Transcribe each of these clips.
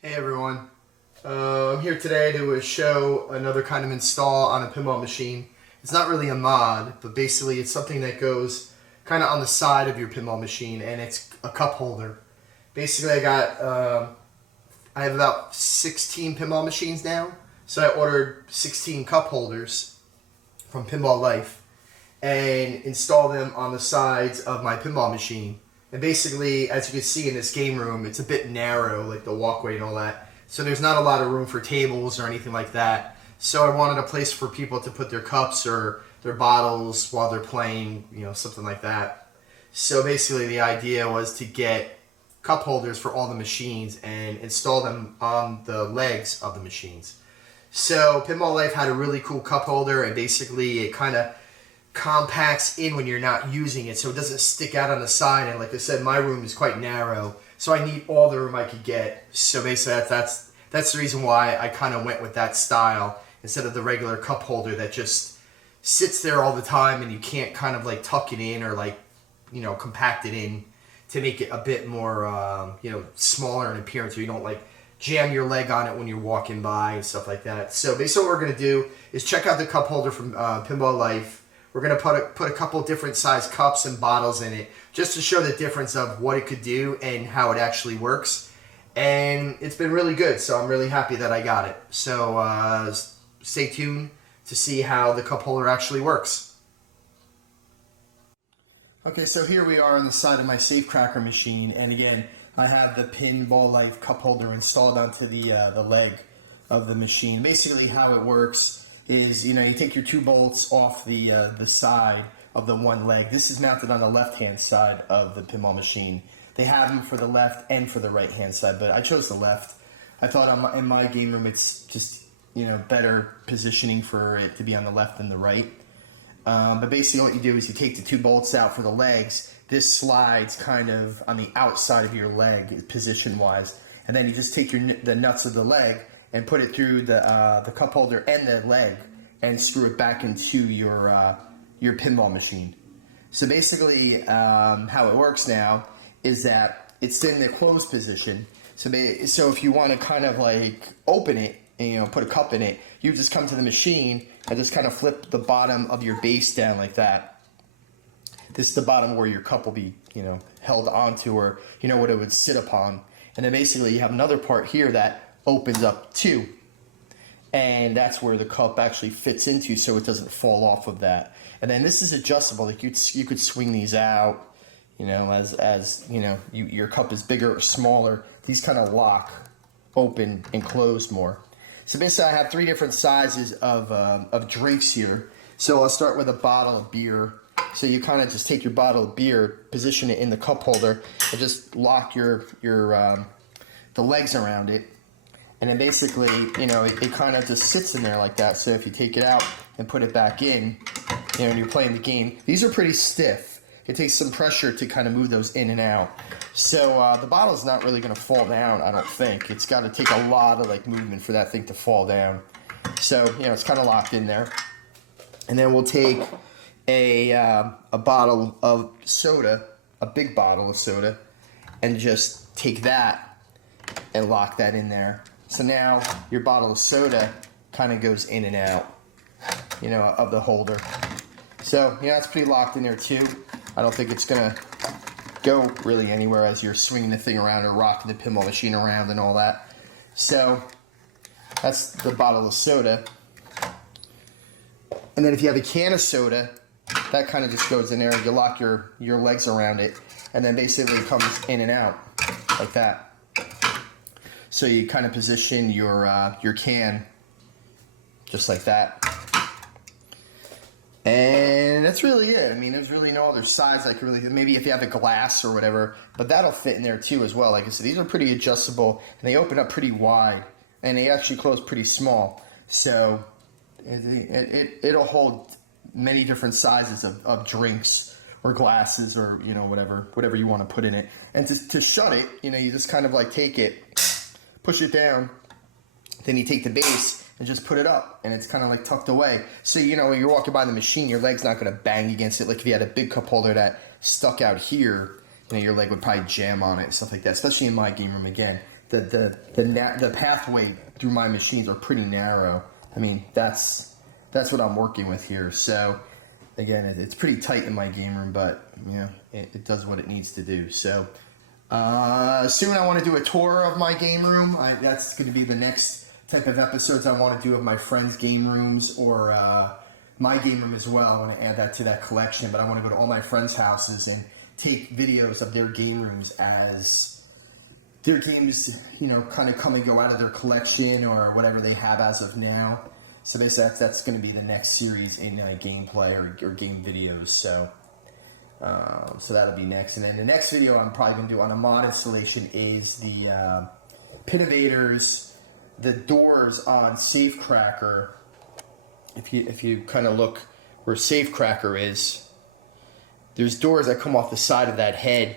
Hey everyone, I'm here today to show another kind of install on a pinball machine. It's not really a mod, but basically it's something that goes kind of on the side of your pinball machine, and it's a cup holder. Basically I have about 16 pinball machines now, so I ordered 16 cup holders from Pinball Life and install them on the sides of my pinball machine. And basically, as you can see in this game room, it's a bit narrow, like the walkway and all that. So there's not a lot of room for tables or anything like that. So I wanted a place for people to put their cups or their bottles while they're playing, something like that. So basically the idea was to get cup holders for all the machines and install them on the legs of the machines. So Pinball Life had a really cool cup holder, and basically it kind of compacts in when you're not using it, so it doesn't stick out on the side. And like I said, my room is quite narrow, so I need all the room I could get. So basically that's the reason why I kind of went with that style instead of the regular cup holder that just sits there all the time and you can't kind of like tuck it in or compact it in to make it a bit more smaller in appearance, so you don't like jam your leg on it when you're walking by and stuff like that. So basically what we're going to do is check out the cup holder from Pinball Life. We're going to put a couple different size cups and bottles in it just to show the difference of what it could do and how it actually works. And it's been really good, so I'm really happy that I got it. So stay tuned to see how the cup holder actually works. Okay, so here we are on the side of my safecracker machine, and again, I have the Pinball Life cup holder installed onto the leg of the machine. Basically how it works is, you take your two bolts off the side of the one leg. This is mounted on the left-hand side of the pinball machine. They have them for the left and for the right-hand side, but I chose the left. I thought in my game room it's just, better positioning for it to be on the left than the right. But basically what you do is you take the two bolts out for the legs. This slides kind of on the outside of your leg, position-wise, and then you just take the nuts of the leg and put it through the cup holder and the leg and screw it back into your pinball machine. So basically how it works now is that it's in the closed position. So if you want to kind of like open it and put a cup in it, you just come to the machine and just kind of flip the bottom of your base down like that. This is the bottom where your cup will be held onto, or what it would sit upon. And then basically you have another part here that opens up too, and that's where the cup actually fits into, so it doesn't fall off of that. And then this is adjustable. Like you could swing these out, as your cup is bigger or smaller. These kind of lock open and close more. So basically I have three different sizes of drinks here. So I'll start with a bottle of beer. So you kind of just take your bottle of beer, position it in the cup holder, and just lock the legs around it. And then basically, it kind of just sits in there like that. So if you take it out and put it back in, and you're playing the game, these are pretty stiff. It takes some pressure to kind of move those in and out. So the bottle's not really going to fall down, I don't think. It's got to take a lot of movement for that thing to fall down. So, it's kind of locked in there. And then we'll take a bottle of soda, a big bottle of soda, and just take that and lock that in there. So now your bottle of soda kind of goes in and out, of the holder. So, it's pretty locked in there too. I don't think it's going to go really anywhere as you're swinging the thing around or rocking the pinball machine around and all that. So, that's the bottle of soda. And then if you have a can of soda, that kind of just goes in there. You lock your legs around it, and then basically it comes in and out like that. So you kind of position your can just like that. And that's really it. I mean, there's really no other size I could really, maybe if you have a glass or whatever, but that'll fit in there too as well. Like I said, these are pretty adjustable, and they open up pretty wide, and they actually close pretty small. So it'll hold many different sizes of drinks or glasses, or whatever you want to put in it. And to shut it, you just kind of like take it, push it down, then you take the base and just put it up, and it's kind of like tucked away. So when you're walking by the machine, your leg's not going to bang against it. Like if you had a big cup holder that stuck out here, your leg would probably jam on it, stuff like that, especially in my game room. Again, the pathway through my machines are pretty narrow. I mean, that's what I'm working with here. So again, it's pretty tight in my game room, but you know, it does what it needs to do. So soon I want to do a tour of my game room. That's going to be the next type of episodes I want to do of my friends' game rooms, or my game room as well. I want to add that to that collection, but I want to go to all my friends' houses and take videos of their game rooms as their games, you know, kind of come and go out of their collection or whatever they have as of now. So basically that's going to be the next series in gameplay or game videos. So so that'll be next. And then the next video I'm probably going to do on a mod installation is the Pinnovators, the doors on Safecracker. If you kind of look where Safecracker is, there's doors that come off the side of that head,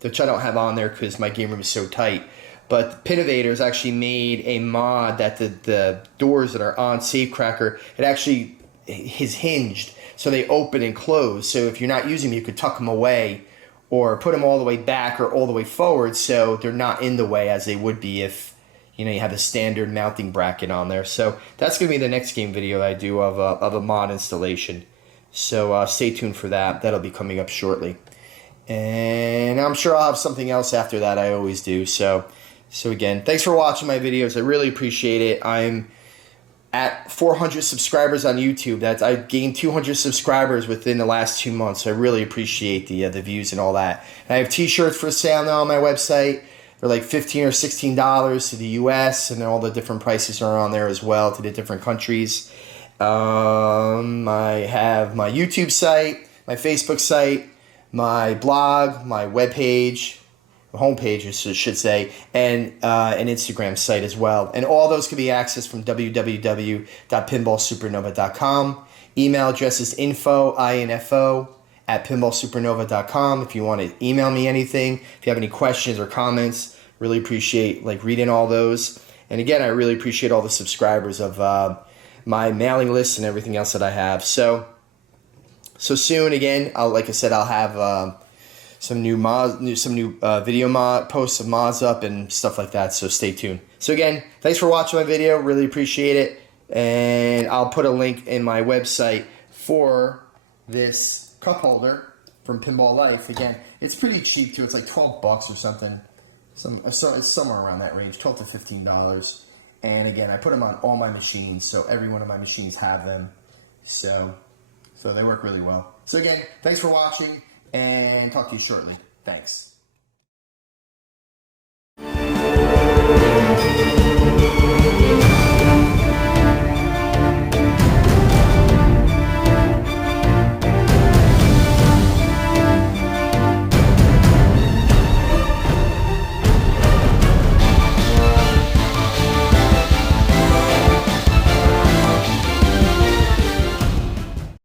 which I don't have on there because my game room is so tight. But Pinnovators actually made a mod that the doors that are on Safecracker, it actually is hinged, so they open and close. So if you're not using them, you could tuck them away or put them all the way back or all the way forward, so they're not in the way as they would be if you know you have a standard mounting bracket on there. So that's going to be the next game video I do of a mod installation. So stay tuned for that. That'll be coming up shortly. And I'm sure I'll have something else after that. I always do. So again, thanks for watching my videos. I really appreciate it. I'm at 400 subscribers on YouTube. I gained 200 subscribers within the last 2 months. I really appreciate the views and all that. And I have t-shirts for sale now on my website. They're like $15 or $16 to the US, and all the different prices are on there as well to the different countries. I have my YouTube site, my Facebook site, my blog, my webpage, homepage, I should say, and an Instagram site as well. And all those can be accessed from www.pinballsupernova.com. Email address is info@pinballsupernova.com if you want to email me anything. If you have any questions or comments, really appreciate reading all those. And again, I really appreciate all the subscribers of my mailing list and everything else that I have. So soon, again, like I said, I'll have some new video mod posts of mods up and stuff like that. So stay tuned. So again, thanks for watching my video. Really appreciate it. And I'll put a link in my website for this cup holder from Pinball Life. Again, it's pretty cheap too. It's like $12 or something. It's somewhere around that range, $12 to $15. And again, I put them on all my machines, so every one of my machines have them. So they work really well. So again, thanks for watching, and talk to you shortly. Thanks.